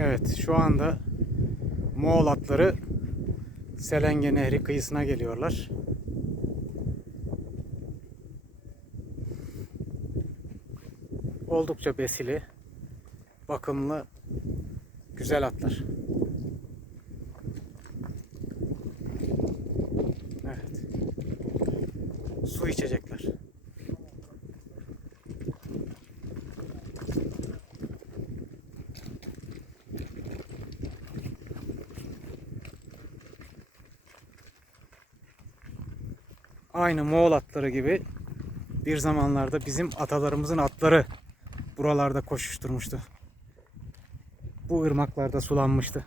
Evet şu anda Moğol atları Selenge Nehri kıyısına geliyorlar. Oldukça besili, bakımlı, güzel atlar. Evet. Su içecekler. Aynı Moğol atları gibi bir zamanlarda bizim atalarımızın atları buralarda koşuşturmuştu. Bu ırmaklarda sulanmıştı.